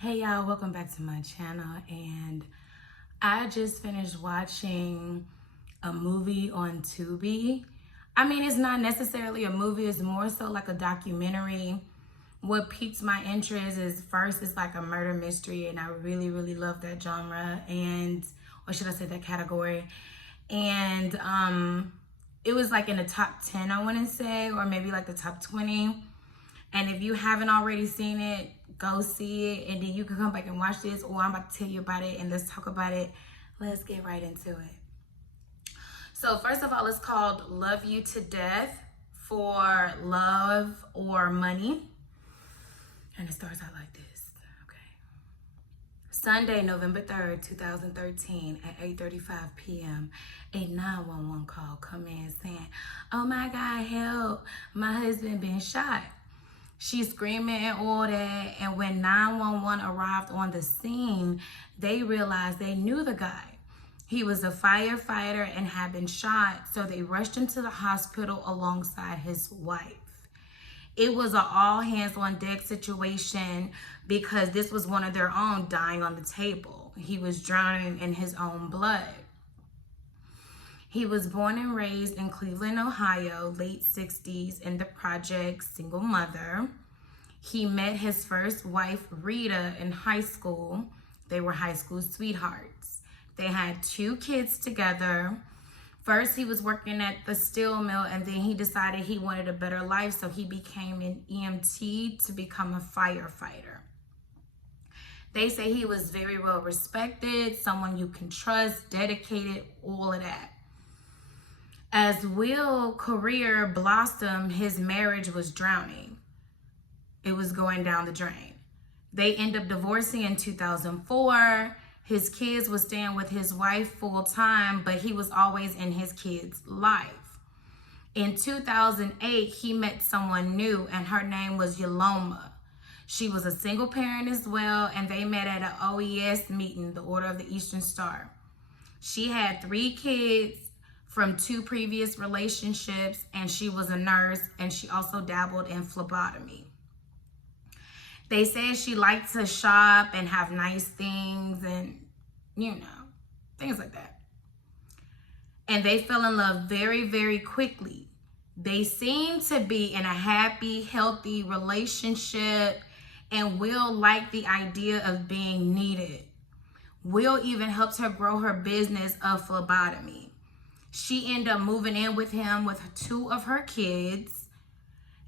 Hey y'all, welcome back to my channel. And I just finished watching a movie on Tubi. I mean, it's not necessarily a movie, it's more so like a documentary. What piques my interest is first, it's like a murder mystery, and I really love that genre, or should I say that category. And it was like in the top 10, I want to say, or maybe like the top 20. And if you haven't already seen it, go see it, and then you can come back and watch this, or I'm about to tell you about it and let's talk about it. Let's get right into it. So first of all, it's called Love You to Death, for love or money. And it starts out like this. Okay. Sunday, November 3rd, 2013 at 8:35 p.m. a 911 call come in saying, "Oh my God, help, my husband been shot." She's screaming and all that, and when 911 arrived on the scene, they realized they knew the guy. He was a firefighter and had been shot, so they rushed him to the hospital alongside his wife. It was an all hands on deck situation because this was one of their own dying on the table. He was drowning in his own blood. He was born and raised in Cleveland, Ohio, late 60s, in the projects, single mother. He met his first wife, Rita, in high school. They were high school sweethearts. They had 2 kids together. First, he was working at the steel mill, and then he decided he wanted a better life, so he became an EMT to become a firefighter. They say he was very well respected, someone you can trust, dedicated, all of that. As Will's career blossomed, his marriage was drowning. It was going down the drain. They ended up divorcing in 2004. His kids were staying with his wife full time, but he was always in his kids' life. In 2008, he met someone new, and her name was Yoloma. She was a single parent as well, and they met at an OES meeting, the Order of the Eastern Star. She had 3 kids from 2 previous relationships, and she was a nurse, and she also dabbled in phlebotomy. They said she liked to shop and have nice things and, things like that. And they fell in love very quickly. They seemed to be in a happy, healthy relationship, and Will liked the idea of being needed. Will even helped her grow her business of phlebotomy. She ended up moving in with him with 2 of her kids.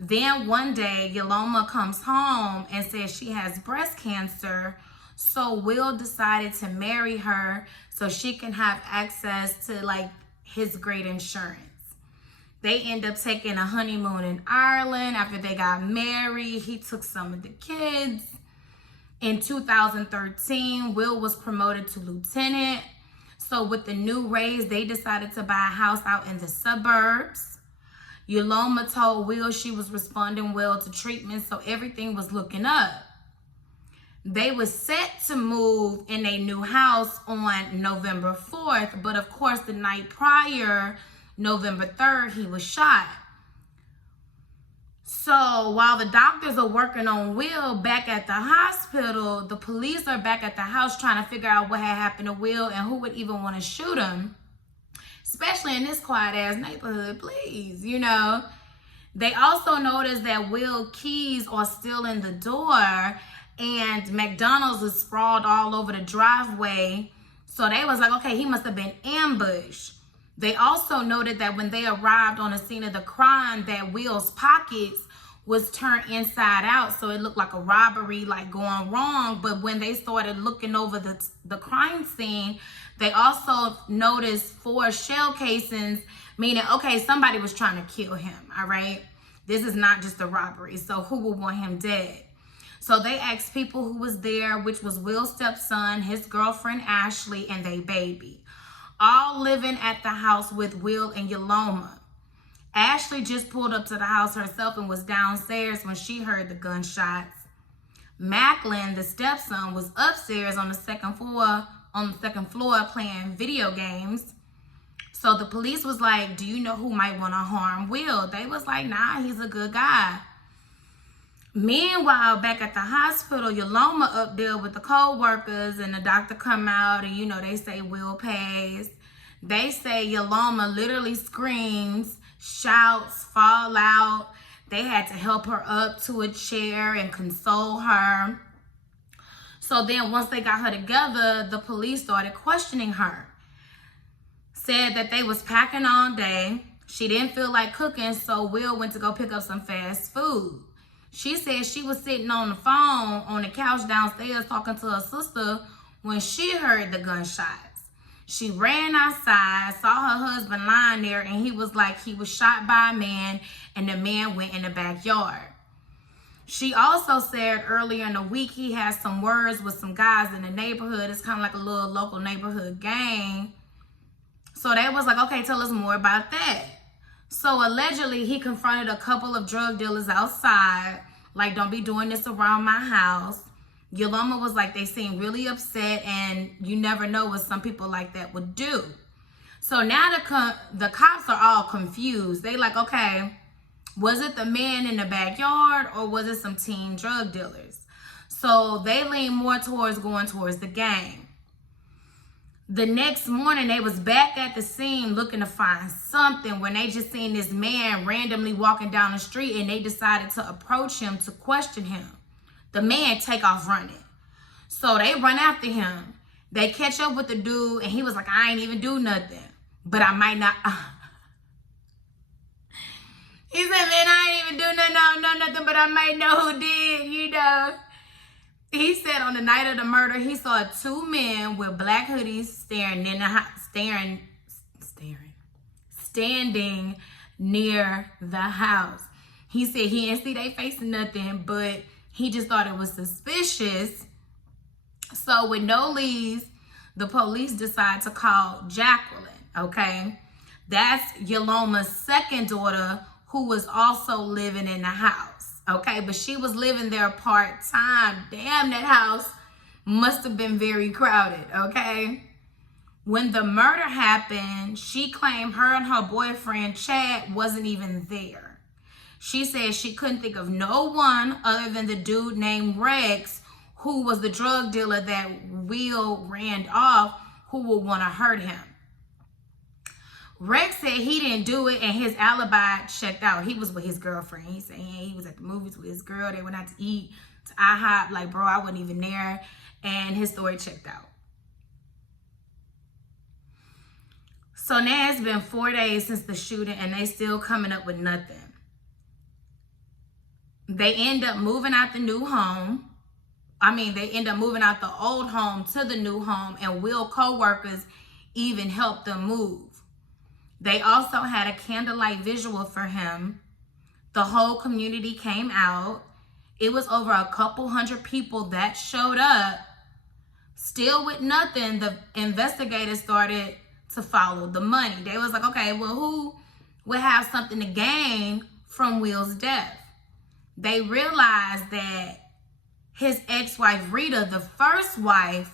Then one day, Yoloma comes home and says she has breast cancer. So Will decided to marry her so she can have access to his great insurance. They end up taking a honeymoon in Ireland. After they got married, he took some of the kids. In 2013, Will was promoted to lieutenant. So with the new raise, they decided to buy a house out in the suburbs. Yoloma told Will she was responding well to treatment, so everything was looking up. They were set to move in a new house on November 4th, but of course the night prior, November 3rd, he was shot. So while the doctors are working on Will back at the hospital, the police are back at the house trying to figure out what had happened to Will and who would even want to shoot him. Especially in this quiet ass neighborhood, please, They also noticed that Will's keys are still in the door, and McDonald's was sprawled all over the driveway. So they was like, okay, he must have been ambushed. They also noted that when they arrived on the scene of the crime, that Will's pockets was turned inside out, so it looked like a robbery, going wrong. But when they started looking over the crime scene, they also noticed 4 shell casings, meaning, okay, somebody was trying to kill him, all right? This is not just a robbery, so who would want him dead? So they asked people who was there, which was Will's stepson, his girlfriend Ashley, and their baby, all living at the house with Will and Yoloma. Ashley just pulled up to the house herself and was downstairs when she heard the gunshots. Macklin, the stepson, was upstairs on the second floor playing video games. So the police was like, do you know who might want to harm Will? They was like, nah, he's a good guy. Meanwhile, back at the hospital, Yoloma up there with the co-workers, and the doctor come out and, they say Will passed. They say Yoloma literally screams, shouts, fall out. They had to help her up to a chair and console her. So then once they got her together, the police started questioning her. Said that they was packing all day. She didn't feel like cooking, so Will went to go pick up some fast food. She said she was sitting on the phone on the couch downstairs talking to her sister when she heard the gunshots. She ran outside, saw her husband lying there, and he was like he was shot by a man, and the man went in the backyard. She also said earlier in the week he had some words with some guys in the neighborhood. It's kind of like a little local neighborhood gang. So they was like, okay, tell us more about that. So allegedly, he confronted a couple of drug dealers outside, like, don't be doing this around my house. Yoloma was like, they seem really upset, and you never know what some people like that would do. So now the cops are all confused. They like, okay, was it the man in the backyard or was it some teen drug dealers? So they lean more towards going towards the gang. The next morning, they was back at the scene looking to find something when they just seen this man randomly walking down the street, and they decided to approach him to question him. The man take off running. So they run after him. They catch up with the dude, and he was like, I ain't even do nothing, but I might not. He said, man, I ain't even do nothing, but I might know who did, He said on the night of the murder, he saw two men with black hoodies standing near the house. He said he didn't see they facing nothing, but he just thought it was suspicious. So with no leads, the police decide to call Jacqueline, okay? That's Yoloma's second daughter, who was also living in the house, okay? But she was living there part-time. Damn, that house must have been very crowded, okay? When the murder happened, she claimed her and her boyfriend, Chad, wasn't even there. She said she couldn't think of no one other than the dude named Rex, who was the drug dealer that Will ran off, who would want to hurt him. Rex said he didn't do it, and his alibi checked out. He was with his girlfriend. He said he was at the movies with his girl. They went out to eat to IHOP. Like, bro, I wasn't even there. And his story checked out. So now it's been 4 days since the shooting, and they still coming up with nothing. They end up moving out the new home. They end up moving out the old home to the new home, and Will co-workers even helped them move. They also had a candlelight visual for him. The whole community came out. It was over a couple hundred people that showed up. Still with nothing, the investigators started to follow the money. They was like, okay, well, who would have something to gain from Will's death? They realized that his ex-wife, Rita, the first wife,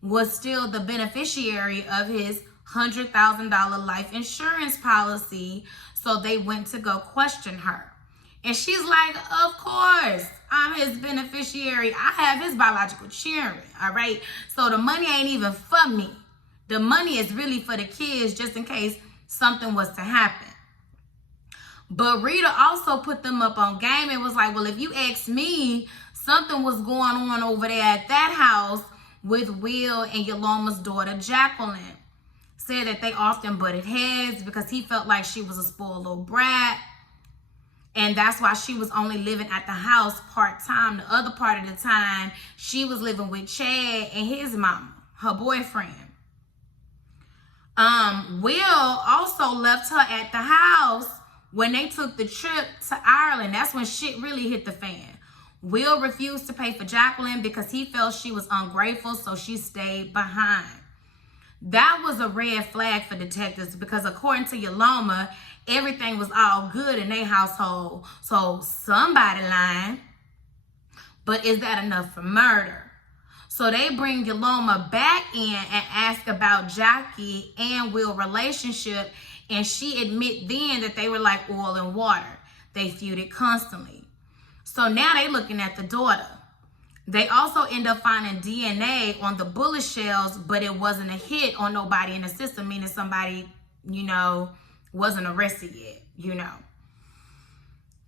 was still the beneficiary of his $100,000 life insurance policy. So they went to go question her. And she's like, of course, I'm his beneficiary. I have his biological children, all right? So the money ain't even for me. The money is really for the kids, just in case something was to happen. But Rita also put them up on game and was like, well, if you ask me, something was going on over there at that house with Will and Yoloma's daughter, Jacqueline. Said that they often butted heads because he felt like she was a spoiled little brat. And that's why she was only living at the house part-time. The other part of the time, she was living with Chad and his mama, her boyfriend. Will also left her at the house when they took the trip to Ireland. That's when shit really hit the fan. Will refused to pay for Jacqueline because he felt she was ungrateful, so she stayed behind. That was a red flag for detectives because according to Yoloma, everything was all good in their household. So somebody lying, but is that enough for murder? So they bring Yoloma back in and ask about Jackie and Will relationship, and she admit then that they were like oil and water. They feuded constantly. So now they looking at the daughter. They also end up finding DNA on the bullet shells, but it wasn't a hit on nobody in the system, meaning somebody, wasn't arrested yet,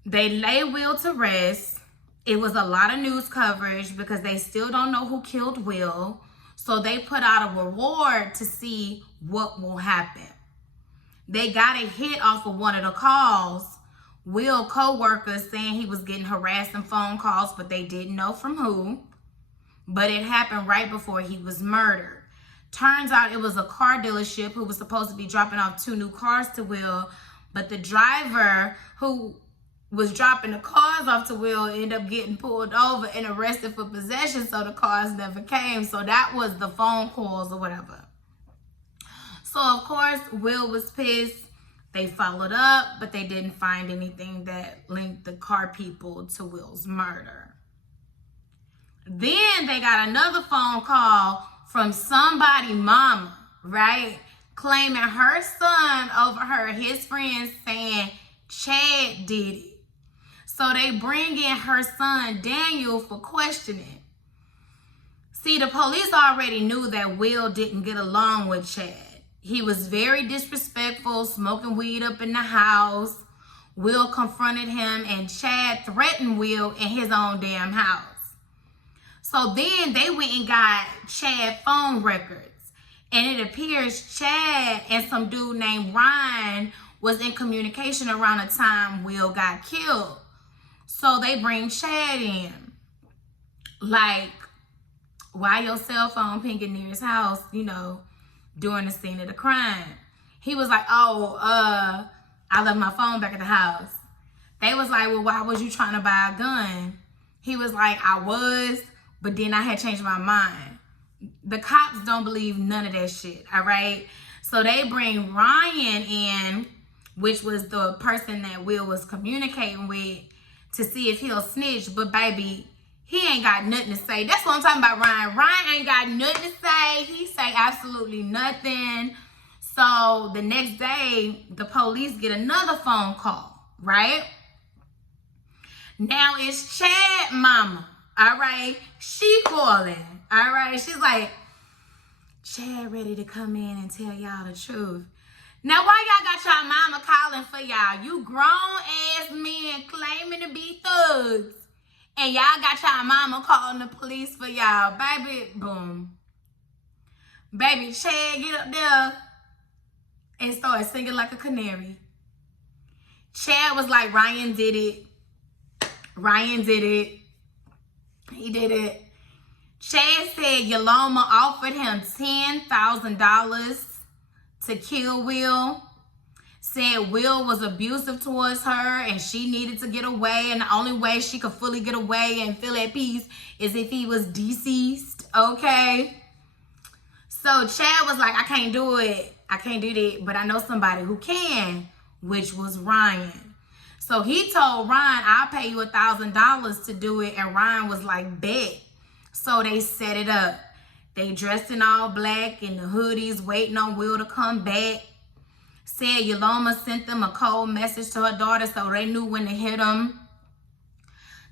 They lay Will to rest. It was a lot of news coverage because they still don't know who killed Will. So they put out a reward to see what will happen. They got a hit off of one of the calls. Will co-workers saying he was getting harassing phone calls, but they didn't know from who. But it happened right before he was murdered. Turns out it was a car dealership who was supposed to be dropping off 2 new cars to Will, but the driver who was dropping the cars off to Will ended up getting pulled over and arrested for possession, so the cars never came. So that was the phone calls or whatever. So of course, Will was pissed. They followed up, but they didn't find anything that linked the car people to Will's murder. Then they got another phone call from somebody mama, right? Claiming her son overheard his friends saying Chad did it. So they bring in her son Daniel for questioning. See, the police already knew that Will didn't get along with Chad. He was very disrespectful, smoking weed up in the house. Will confronted him and Chad threatened Will in his own damn house. So then they went and got Chad phone records. And it appears Chad and some dude named Ryan was in communication around the time Will got killed. So they bring Chad in. Like, why your cell phone pinging near his house, during the scene of the crime? He was like, I left my phone back at the house. They was like, well, why was you trying to buy a gun? He was like, I was, but then I had changed my mind. The cops don't believe none of that shit, all right? So they bring Ryan in, which was the person that Will was communicating with, to see if he'll snitch. But baby, he ain't got nothing to say. That's what I'm talking about, Ryan. Ryan ain't got nothing to say. He say absolutely nothing. So the next day, the police get another phone call, right? Now it's Chad mama, all right? She calling, all right? She's like, Chad ready to come in and tell y'all the truth. Now, why y'all got y'all mama calling for y'all? You grown-ass men claiming to be thugs. And y'all got y'all mama calling the police for y'all. Baby, boom. Baby, Chad get up there and start singing like a canary. Chad was like, Ryan did it. Ryan did it. He did it. Chad said Yoloma offered him $10,000 to kill Will. Said Will was abusive towards her and she needed to get away, and the only way she could fully get away and feel at peace is if he was deceased, okay? So Chad was like, I can't do it. I can't do that, but I know somebody who can, which was Ryan. So he told Ryan, I'll pay you $1,000 to do it, and Ryan was like, bet. So they set it up. They dressed in all black in the hoodies, waiting on Will to come back. Said Yoloma sent them a cold message to her daughter so they knew when to hit him.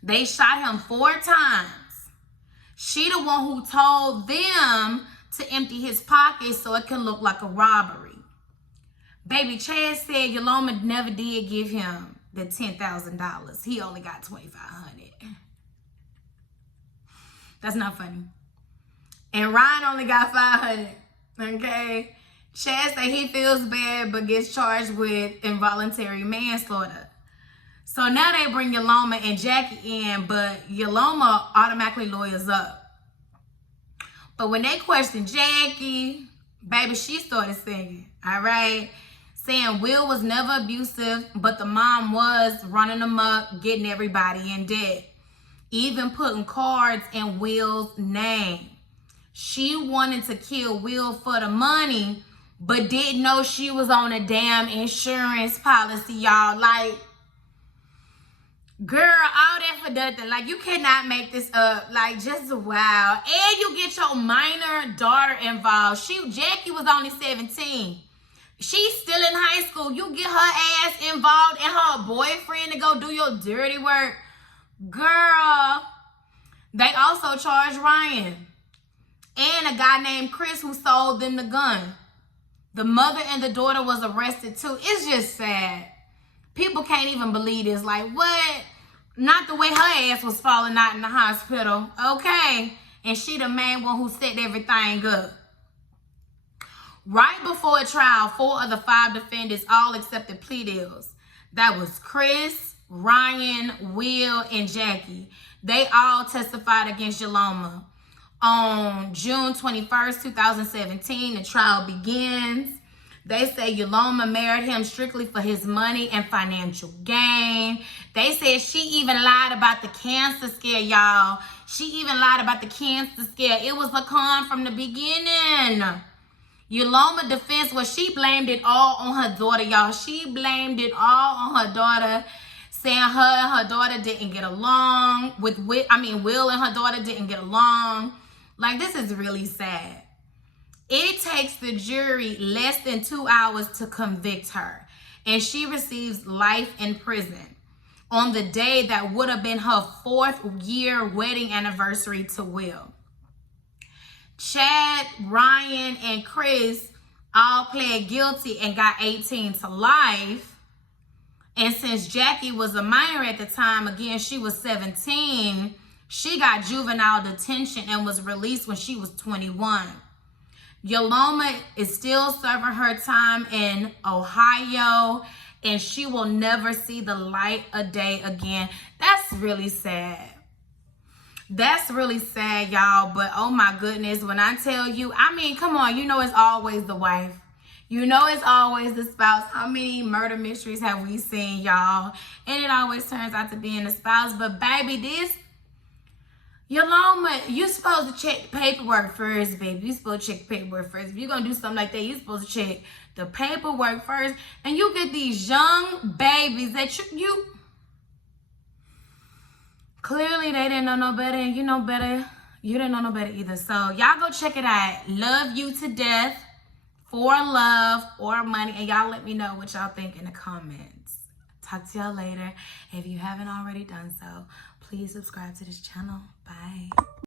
They shot him 4 times. She the one who told them to empty his pockets so it can look like a robbery. Baby, Chad said Yoloma never did give him the $10,000. He only got $2,500. That's not funny. And Ryan only got $500, okay? Chad said he feels bad but gets charged with involuntary manslaughter. So now they bring Yoloma and Jackie in, but Yoloma automatically lawyers up. But when they questioned Jackie, baby, she started singing, all right? Saying Will was never abusive, but the mom was running amok, getting everybody in debt. Even putting cards in Will's name. She wanted to kill Will for the money, but didn't know she was on a damn insurance policy, y'all. Like, girl, all that for nothing. Like, you cannot make this up. Like, just wow. And you get your minor daughter involved. Jackie was only 17. She's still in high school. You get her ass involved and her boyfriend to go do your dirty work. Girl, they also charged Ryan and a guy named Chris who sold them the gun. The mother and the daughter was arrested too. It's just sad. People can't even believe this. Like, what? Not the way her ass was falling out in the hospital. Okay. And she the main one who set everything up. Right before a trial, 4 of the 5 defendants all accepted plea deals. That was Chris, Ryan, Will, and Jackie. They all testified against Yoloma. On June 21st, 2017, the trial begins. They say Yoloma married him strictly for his money and financial gain. They said she even lied about the cancer scare, y'all. She even lied about the cancer scare. It was a con from the beginning. Yoloma defense was she blamed it all on her daughter, y'all. She blamed it all on her daughter, saying her and her daughter didn't get along. Will and her daughter didn't get along. Like, this is really sad. It takes the jury less than 2 hours to convict her, and she receives life in prison on the day that would have been her 4th-year wedding anniversary to Will. Chad, Ryan, and Chris all pled guilty and got 18 to life. And since Jackie was a minor at the time, again, she was 17, she got juvenile detention and was released when she was 21. Yoloma is still serving her time in Ohio, and she will never see the light of day again. That's really sad. That's really sad, y'all. But oh my goodness, when I tell you, come on, you know it's always the wife. You know it's always the spouse. How many murder mysteries have we seen, y'all? And it always turns out to be in the spouse. But baby, this Yoloma, you're supposed to check the paperwork first, baby. You're supposed to check the paperwork first. If you're going to do something like that, you're supposed to check the paperwork first. And you get these young babies that you clearly they didn't know no better, and you know better. You didn't know no better either. So y'all go check it out. Love You to Death, For Love or Money. And y'all let me know what y'all think in the comments. Talk to y'all later. If you haven't already done so, please subscribe to this channel. Bye.